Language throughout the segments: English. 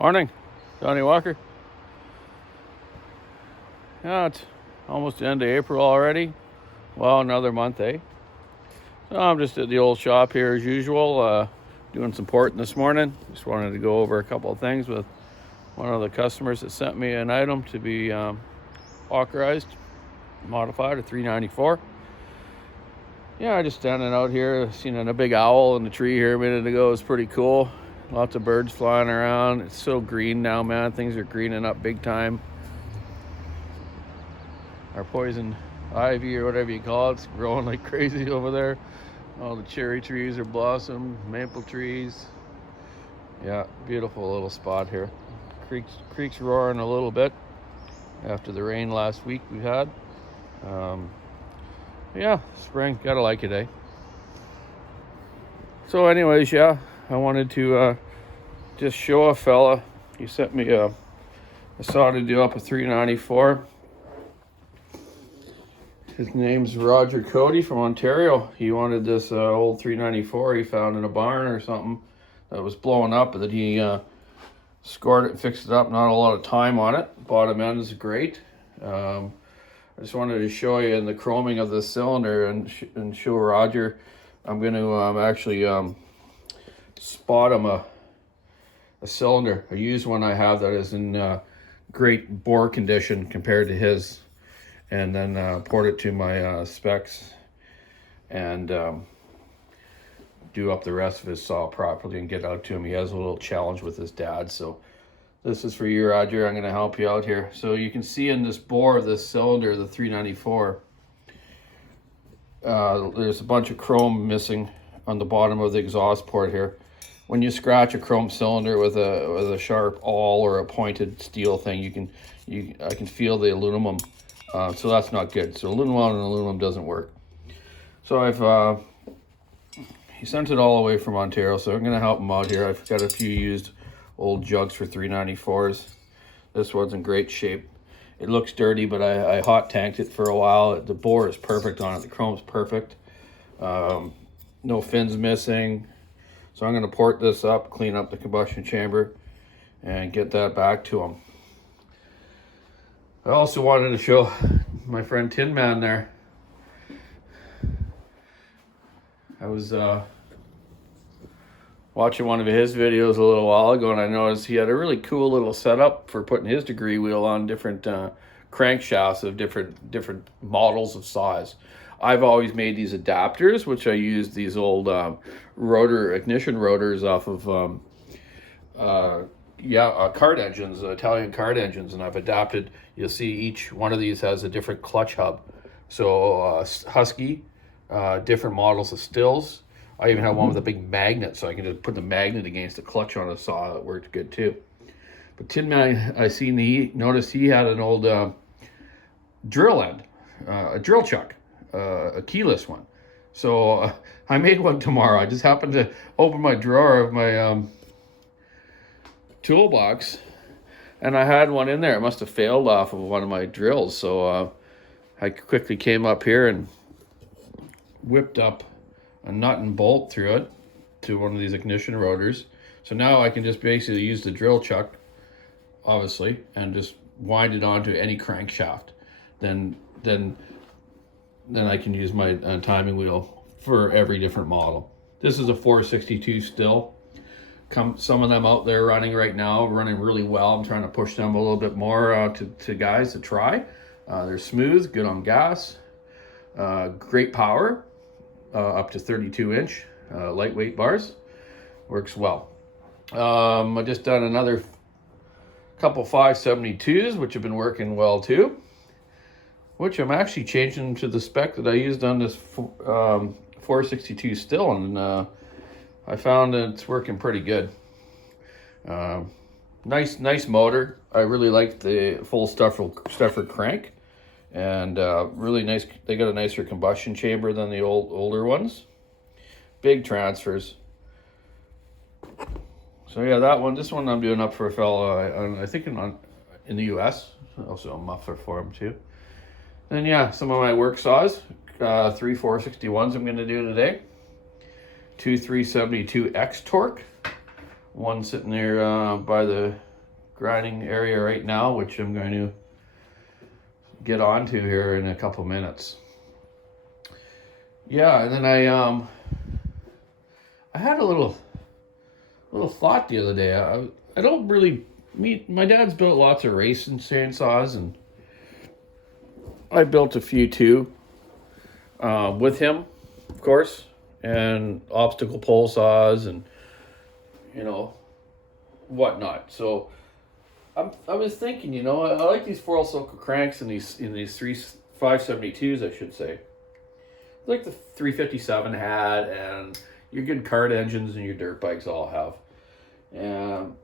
Morning, Johnny Walker. Yeah, it's almost the end of April already. Well, another month, eh? So I'm just at the old shop here as usual, doing some porting this morning. Just wanted to go over a couple of things with one of the customers that sent me an item to be authorized, modified, a 394. Yeah, I just standing out here, seen a big owl in the tree here a minute ago. It's pretty cool. Lots of birds flying around. It's so green now, man. Things are greening up big time. Our poison ivy or whatever you call it's growing like crazy over there. All the cherry trees are blossom, maple trees. Yeah, beautiful little spot here. Creek's roaring a little bit after the rain last week we had. Yeah, spring, gotta like it, eh? So anyways, yeah, I wanted to just show a fella. He sent me I saw to do up a 394. His name's Roger Cody from Ontario. He wanted this old 394 he found in a barn or something that was blowing up, that he scored it and fixed it up. Not a lot of time on it. Bottom end is great. I just wanted to show you in the chroming of the cylinder and show Roger. I'm going to actually spot him a cylinder, a used one I have that is in great bore condition compared to his, and then port it to my specs and do up the rest of his saw properly and get out to him. He has a little challenge with his dad, so this is for you, Roger. I'm going to help you out here. So you can see in this bore of this cylinder, the 394, there's a bunch of chrome missing on the bottom of the exhaust port here. When you scratch a chrome cylinder with a sharp awl or a pointed steel thing, I can feel the aluminum. So that's not good. So aluminum on aluminum doesn't work. So he sent it all the way from Ontario, so I'm going to help him out here. I've got a few used old jugs for 394s. This one's in great shape. It looks dirty, but I hot tanked it for a while. The bore is perfect on it. The chrome's perfect. No fins missing. So I'm going to port this up, clean up the combustion chamber, and get that back to him. I also wanted to show my friend Tin Man there. I was watching one of his videos a little while ago, and I noticed he had a really cool little setup for putting his degree wheel on different crankshafts of different models of size. I've always made these adapters, which I use these old ignition rotors off of kart engines, Italian kart engines, and I've adapted. You'll see each one of these has a different clutch hub. So Husky, different models of Stills. I even have one with a big magnet, so I can just put the magnet against the clutch on a saw. That worked good too. But Tin Man, noticed he had an old drill end, a drill chuck, a keyless one. So I made one tomorrow. I just happened to open my drawer of my toolbox, and I had one in there. It must have failed off of one of my drills. So I quickly came up here and whipped up a nut and bolt through it to one of these ignition rotors. So now I can just basically use the drill chuck, obviously, and just wind it onto any crankshaft. Then I can use my timing wheel for every different model. This is a 462 still. Some of them out there running right now, running really well. I'm trying to push them a little bit more to guys to try. They're smooth, good on gas, great power, up to 32-inch, lightweight bars. Works well. I just done another couple 572s, which have been working well too, which I'm actually changing to the spec that I used on this 462 still, and I found that it's working pretty good. Nice motor. I really like the full stuffer crank, and really nice. They got a nicer combustion chamber than the older ones. Big transfers. So yeah, this one I'm doing up for a fellow, I think in the US. Also a muffler for him too. Then yeah, some of my work saws, 3 461s I'm going to do today. 2 372X torque. One sitting there by the grinding area right now, which I'm going to get onto here in a couple minutes. Yeah, and then I had a little thought the other day. I don't really my dad's built lots of racing chainsaws, and I built a few too, with him, of course, and obstacle pole saws and whatnot. So I was thinking, I like these 4L cranks in these 572s, I should say. Like the 357 had, and your good kart engines and your dirt bikes all have. And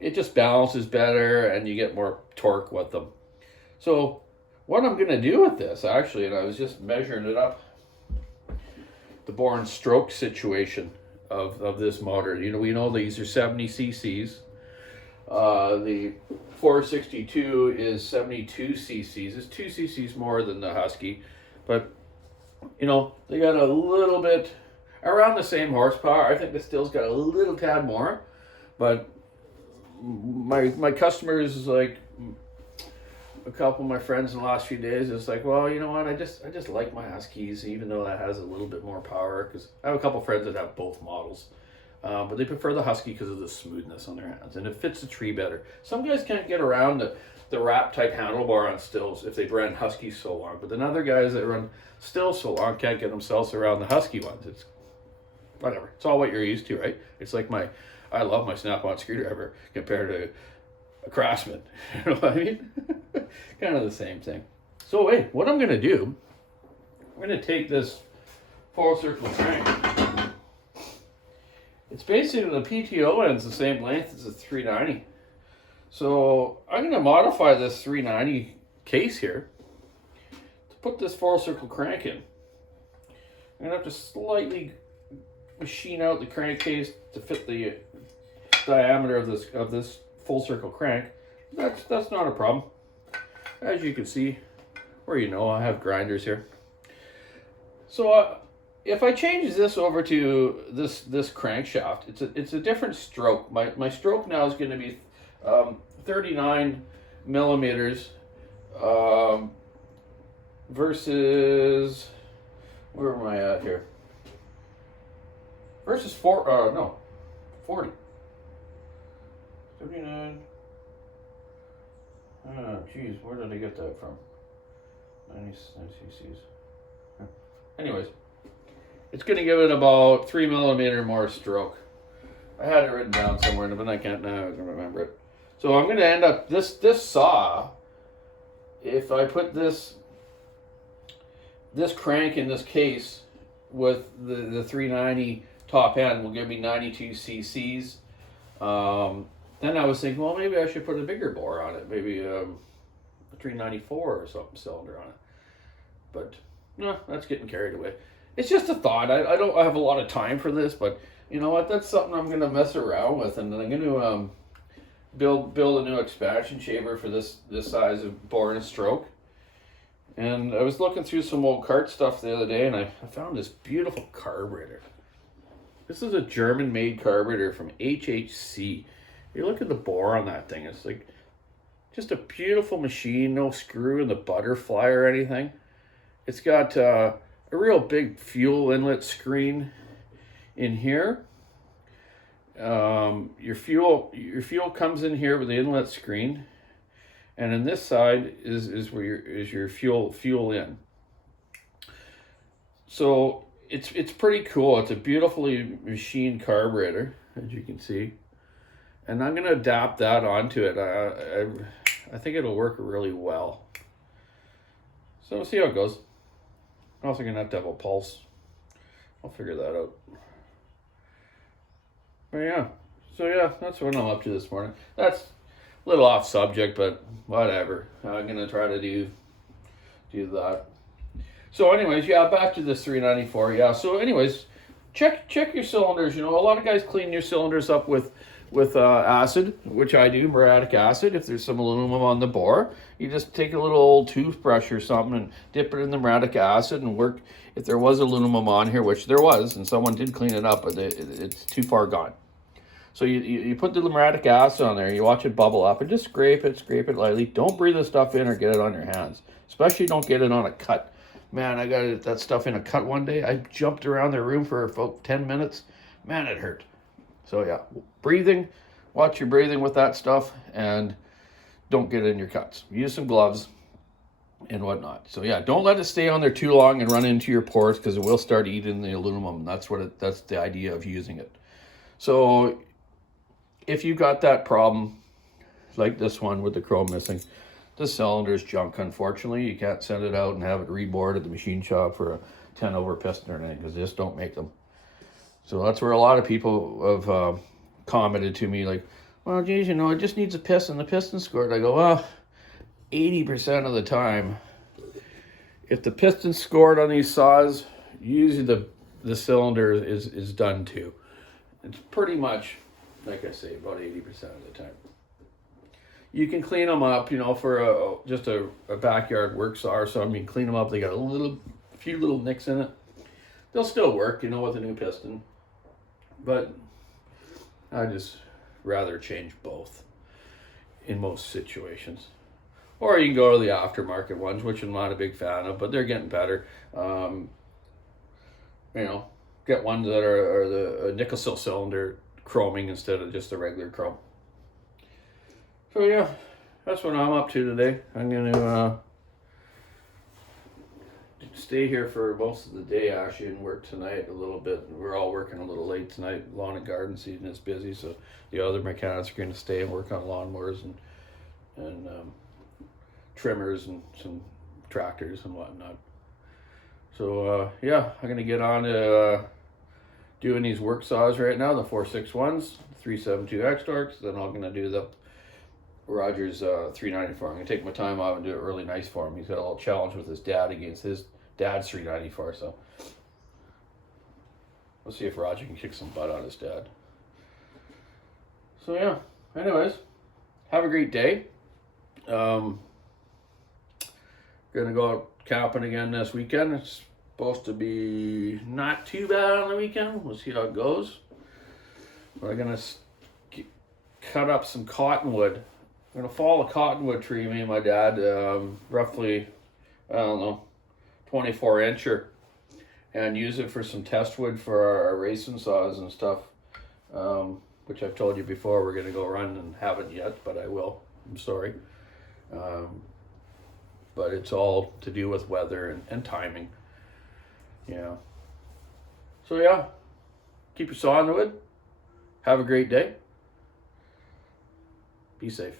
it just balances better, and you get more torque with them. So what I'm going to do with this, actually, and I was just measuring it up, the bore and stroke situation of this motor. We know these are 70 cc's. The 462 is 72 cc's. It's 2 cc's more than the Husky, but they got a little bit around the same horsepower. I think the Still's got a little tad more, but my customers, like a couple of my friends in the last few days, it's like, well, you know what, I just like my Huskies, even though that has a little bit more power, because I have a couple of friends that have both models, but they prefer the Husky because of the smoothness on their hands, and it fits the tree better. Some guys can't get around the wrap type handlebar on Stills if they've run Huskies so long, but then other guys that run Stills so long can't get themselves around the Husky ones. It's whatever. It's all what you're used to, right? It's like I love my snap-on screwdriver compared to a Craftsman. You know what I mean? Kind of the same thing. So wait, what I'm going to do, I'm going to take this 4L crank. It's basically, the PTO end's the same length as the 390. So I'm going to modify this 390 case here to put this 4L crank in. I'm going to have to slightly machine out the crankcase to fit the diameter of this full circle crank. That's not a problem. As you can see, or I have grinders here. So if I change this over to this crankshaft, it's a different stroke. My stroke now is going to be 39 millimeters versus, where am I at here? Versus 40. 79. Oh, geez, where did I get that from? 90 cc's. Anyways, it's going to give it about 3 millimeter more stroke. I had it written down somewhere, but I can't now remember it. So I'm going to end up, this saw, if I put this crank in this case with the 390 top end, will give me 92 cc's. Then I was thinking, well, maybe I should put a bigger bore on it, maybe a 394 or something cylinder on it. But no, that's getting carried away. It's just a thought. I don't have a lot of time for this, but you know what? That's something I'm going to mess around with, and then I'm going to build a new expansion chamber for this size of bore and stroke. And I was looking through some old kart stuff the other day, and I found this beautiful carburetor. This is a German-made carburetor from HHC. You look at the bore on that thing, it's like just a beautiful machine, no screw in the butterfly or anything. It's got a real big fuel inlet screen in here. Your fuel comes in here with the inlet screen, and on this side is where your fuel in. So it's pretty cool. It's a beautifully machined carburetor, as you can see. And I'm going to adapt that onto it. I think it'll work really well. So we'll see how it goes. I'm also going to have a pulse. I'll figure that out. But yeah. So yeah, that's what I'm up to this morning. That's a little off subject, but whatever. I'm going to try to do that. So anyways, yeah, back to this 394. Yeah, so anyways, check your cylinders. A lot of guys clean your cylinders up with acid, which I do, muriatic acid. If there's some aluminum on the bore, you just take a little old toothbrush or something and dip it in the muriatic acid and work. If there was aluminum on here, which there was, and someone did clean it up, but it's too far gone. So you put the limeritic acid on there, you watch it bubble up, and just scrape it lightly. Don't breathe the stuff in or get it on your hands. Especially don't get it on a cut. Man, I got that stuff in a cut one day. I jumped around the room for about 10 minutes. Man, it hurt. So yeah, breathing, watch your breathing with that stuff, and don't get it in your cuts. Use some gloves and whatnot. So yeah, don't let it stay on there too long and run into your pores, because it will start eating the aluminum. That's the idea of using it. So if you got that problem, like this one with the chrome missing, the cylinder's junk, unfortunately. You can't send it out and have it rebored at the machine shop for a 10 over piston or anything, because they just don't make them. So that's where a lot of people have commented to me, like, well, geez, you know, it just needs a piston. The piston's scored. I go, well, 80% of the time, if the piston's scored on these saws, usually the cylinder is done too. It's pretty much, like I say, about 80% of the time. You can clean them up, you know, for just a backyard work saw or something. You can clean them up. They got a few little nicks in it. They'll still work, you know, with a new piston. But I just rather change both in most situations. Or you can go to the aftermarket ones, which I'm not a big fan of, but they're getting better. You know, get ones that are the nickel steel cylinder chroming instead of just the regular chrome. So yeah, that's what I'm up to today. I'm going to stay here for most of the day, actually, and work tonight a little bit. We're all working a little late tonight. Lawn and garden season is busy, so the other mechanics are going to stay and work on lawnmowers and trimmers and some tractors and whatnot. So yeah, I'm going to get on to doing these work saws right now, the 461s, 372 X-Torques. Then I'm going to do the Rogers 394. I'm going to take my time off and do it really nice for him. He's got a little challenge with his dad against his dad's 394, so let's see if Roger can kick some butt on his dad. So yeah, anyways, have a great day. Gonna go out camping again this weekend. It's supposed to be not too bad on the weekend. We'll see how it goes. We're gonna cut up some cottonwood. I'm gonna fall a cottonwood tree, me and my dad, roughly, I don't know, 24 incher, and use it for some test wood for our racing saws and stuff, which I've told you before we're gonna go run, and haven't yet, but I will. I'm sorry. But it's all to do with weather and timing. Yeah. So yeah, keep your saw in the wood. Have a great day. Be safe.